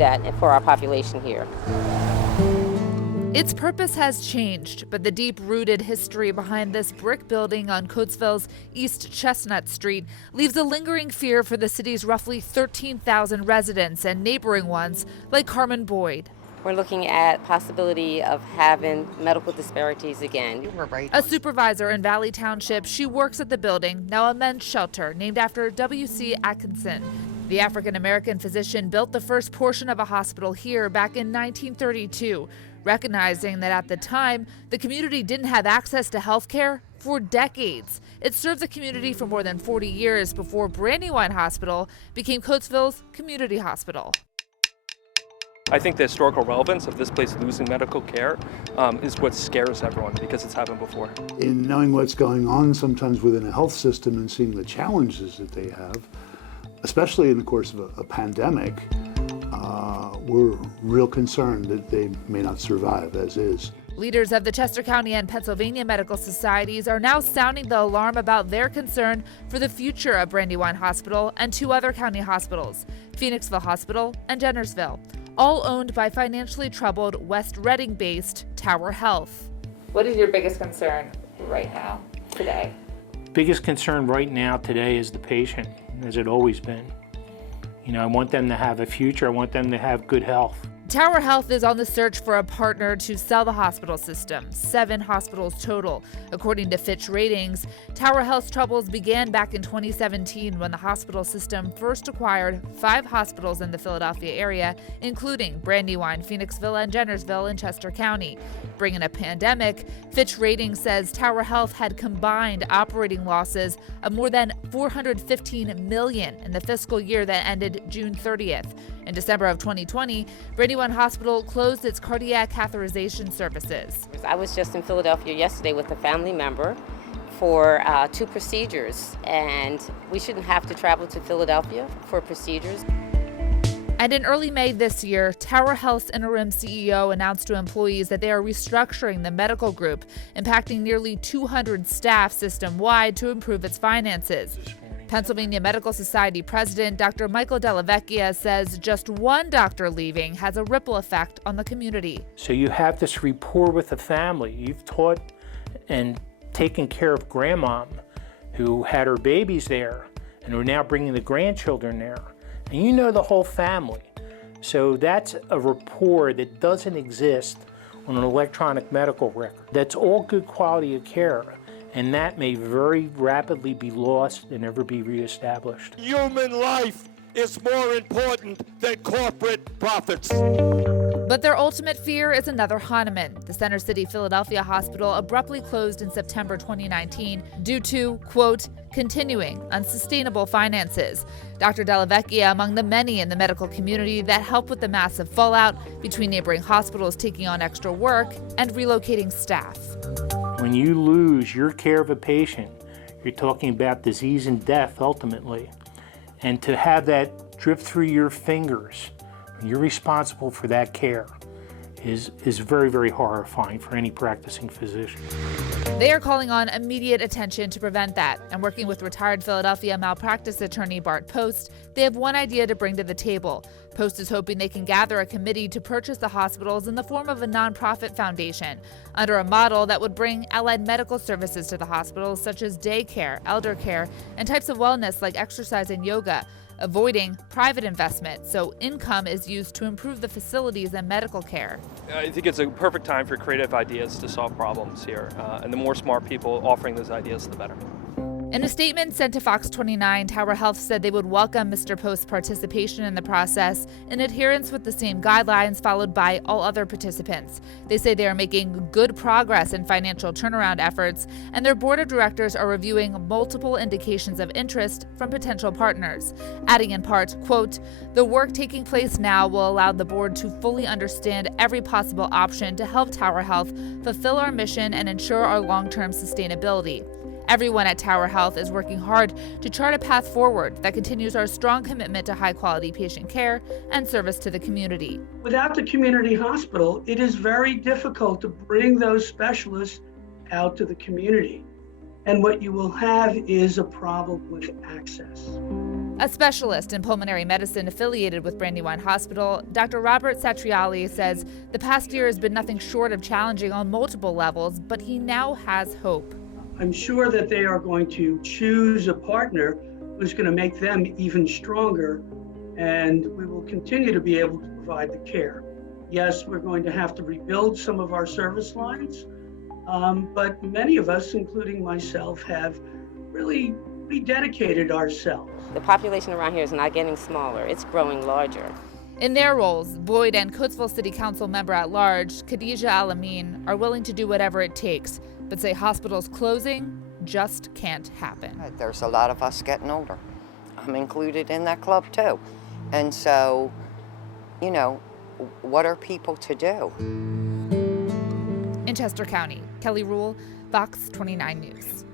that for our population here. Its purpose has changed, but the deep-rooted history behind this brick building on Coatesville's East Chestnut Street leaves a lingering fear for the city's roughly 13,000 residents and neighboring ones like Carmen Boyd. We're looking at possibility of having medical disparities again. A supervisor in Valley Township, she works at the building, now a men's shelter named after W.C. Atkinson. The African-American physician built the first portion of a hospital here back in 1932, recognizing that at the time, the community didn't have access to health care for decades. It served the community for more than 40 years before Brandywine Hospital became Coatesville's community hospital. I think the historical relevance of this place losing medical care is what scares everyone because it's happened before. In knowing what's going on sometimes within a health system and seeing the challenges that they have, especially in the course of a pandemic, we're real concerned that they may not survive as is. Leaders of the Chester County and Pennsylvania medical societies are now sounding the alarm about their concern for the future of Brandywine Hospital and two other county hospitals, Phoenixville Hospital and Jennersville, all owned by financially troubled West Reading-based Tower Health. What is your biggest concern right now, today? Biggest concern right now today is the patient, as it always been. You know, I want them to have a future. I want them to have good health. Tower Health is on the search for a partner to sell the hospital system, 7 hospitals total. According to Fitch Ratings, Tower Health's troubles began back in 2017 when the hospital system first acquired 5 hospitals in the Philadelphia area, including Brandywine, Phoenixville, and Jennersville in Chester County. Bringing a pandemic, Fitch Ratings says Tower Health had combined operating losses of more than $415 million in the fiscal year that ended June 30th. In December of 2020, Brandywine Hospital closed its cardiac catheterization services. I was just in Philadelphia yesterday with a family member for 2 procedures, and we shouldn't have to travel to Philadelphia for procedures. And in early May this year, Tower Health's interim CEO announced to employees that they are restructuring the medical group, impacting nearly 200 staff system-wide to improve its finances. Pennsylvania Medical Society President Dr. Michael Della Vecchia says just one doctor leaving has a ripple effect on the community. So you have this rapport with the family. You've taught and taken care of grandmom who had her babies there and are now bringing the grandchildren there. And you know the whole family. So that's a rapport that doesn't exist on an electronic medical record. That's all good quality of care. And that may very rapidly be lost and never be reestablished. Human life is more important than corporate profits. But their ultimate fear is another Hahnemann. The Center City Philadelphia Hospital abruptly closed in September 2019 due to, quote, continuing unsustainable finances. Dr. Della Vecchia among the many in the medical community that help with the massive fallout between neighboring hospitals taking on extra work and relocating staff. When you lose your care of a patient, you're talking about disease and death ultimately. And to have that drip through your fingers, you're responsible for that care, is very, very horrifying for any practicing physician. They are calling on immediate attention to prevent that, and working with retired Philadelphia malpractice attorney Bart Post, they have one idea to bring to the table. Post is hoping they can gather a committee to purchase the hospitals in the form of a nonprofit foundation, under a model that would bring allied medical services to the hospitals such as daycare, elder care, and types of wellness like exercise and yoga, avoiding private investment, so income is used to improve the facilities and medical care. I think it's a perfect time for creative ideas to solve problems here, and the more smart people offering those ideas, the better. In a statement sent to Fox 29, Tower Health said they would welcome Mr. Post's participation in the process in adherence with the same guidelines followed by all other participants. They say they are making good progress in financial turnaround efforts, and their board of directors are reviewing multiple indications of interest from potential partners, adding in part, quote, the work taking place now will allow the board to fully understand every possible option to help Tower Health fulfill our mission and ensure our long-term sustainability. Everyone at Tower Health is working hard to chart a path forward that continues our strong commitment to high-quality patient care and service to the community. Without the community hospital, it is very difficult to bring those specialists out to the community. And what you will have is a problem with access. A specialist in pulmonary medicine affiliated with Brandywine Hospital, Dr. Robert Satriali says the past year has been nothing short of challenging on multiple levels, but he now has hope. I'm sure that they are going to choose a partner who's going to make them even stronger, and we will continue to be able to provide the care. Yes, we're going to have to rebuild some of our service lines, but many of us, including myself, have really rededicated ourselves. The population around here is not getting smaller, it's growing larger. In their roles, Boyd and Coatesville City Council member at large, Khadija Al-Amin, are willing to do whatever it takes, but say hospitals closing just can't happen. There's a lot of us getting older. I'm included in that club too. And so, you know, what are people to do? In Chester County, Kelly Rule, Fox 29 News.